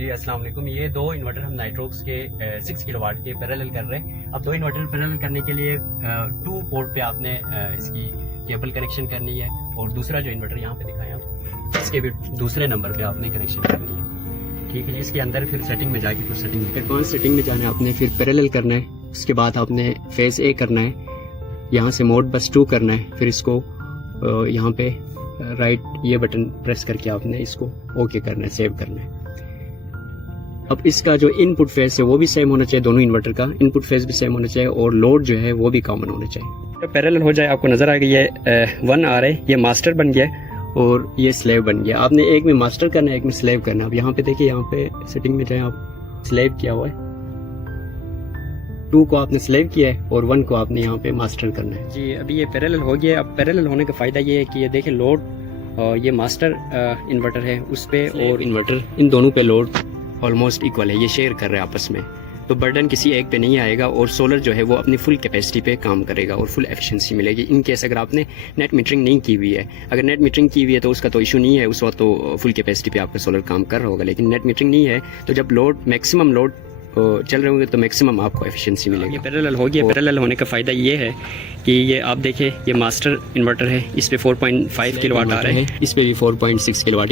जी अस्सलाम वालेकुम। ये दो इन्वर्टर हम नाइट्रोक्स के 6 किलोवाट के पैरेलल कर रहे हैं। अब दो इन्वर्टर पैरेलल करने के लिए 2 पोर्ट पे आपने इसकी केबल कनेक्शन करनी है और दूसरा जो इन्वर्टर यहाँ पे दिखाया इसके भी दूसरे नंबर पे आपने कनेक्शन करनी है। ठीक है जी। इसके अंदर फिर सेटिंग में जाके कुछ सेटिंग एडवांस सेटिंग में जाना है आपने, फिर पैरेलल करना है। उसके बाद आपने फेज ए करना है, यहाँ से मोड बस 2 करना है, फिर इसको यहाँ पे राइट ये बटन प्रेस करके आपने इसको ओके करना है, सेव करना है। अब इसका जो इनपुट फेज है वो भी सेम होना चाहिए, दोनों इन्वर्टर का इनपुट फेज भी सेम होना चाहिए और लोड जो है वो भी कॉमन होना चाहिए। तो पैरेलल हो जाए आपको नजर आ गई है 1 आ रहा है, ये मास्टर बन गया है और ये स्लेव बन गया। आपने एक में मास्टर करना है, एक में स्लेव करना है। अब यहाँ पे देखिए, यहाँ पे सेटिंग में जाए आप, स्लेव किया हुआ है, 2 को आपने स्लेव किया है और 1 को आपने यहाँ पे मास्टर करना है जी। अभी ये पैरेलल हो गया। अब पैरेलल होने का फायदा ये है कि ये देखें लोड ये मास्टर इन्वर्टर है उस पे और इन्वर्टर, इन दोनों पे लोड ऑलमोस्ट इक्वल है, ये शेयर कर रहे हैं आपस में, तो बर्डन किसी एक पे नहीं आएगा और सोलर जो है वो अपनी फुल कैपेसिटी पे काम करेगा और फुल एफिशिएंसी मिलेगी। इन केस अगर आपने नेट मीटरिंग नहीं की हुई है, अगर नेट मीटरिंग की हुई है तो उसका तो इशू नहीं है, उस वक्त तो फुल कैपेसिटी पे आपका सोलर काम कर रहा होगा। लेकिन नेट मीटरिंग नहीं है तो जब लोड मैक्सिमम लोड चल रहे होंगे तो मैक्सिमम आपको एफिशिएंसी मिलेगी। ये पैरेलल हो गया। पैरेलल होने का फ़ायदा ये है कि ये आप देखें, ये मास्टर इन्वर्टर है, इस पे 4.5 किलोवाट आ रहा है, इस पे भी 4.6 किलोवाट।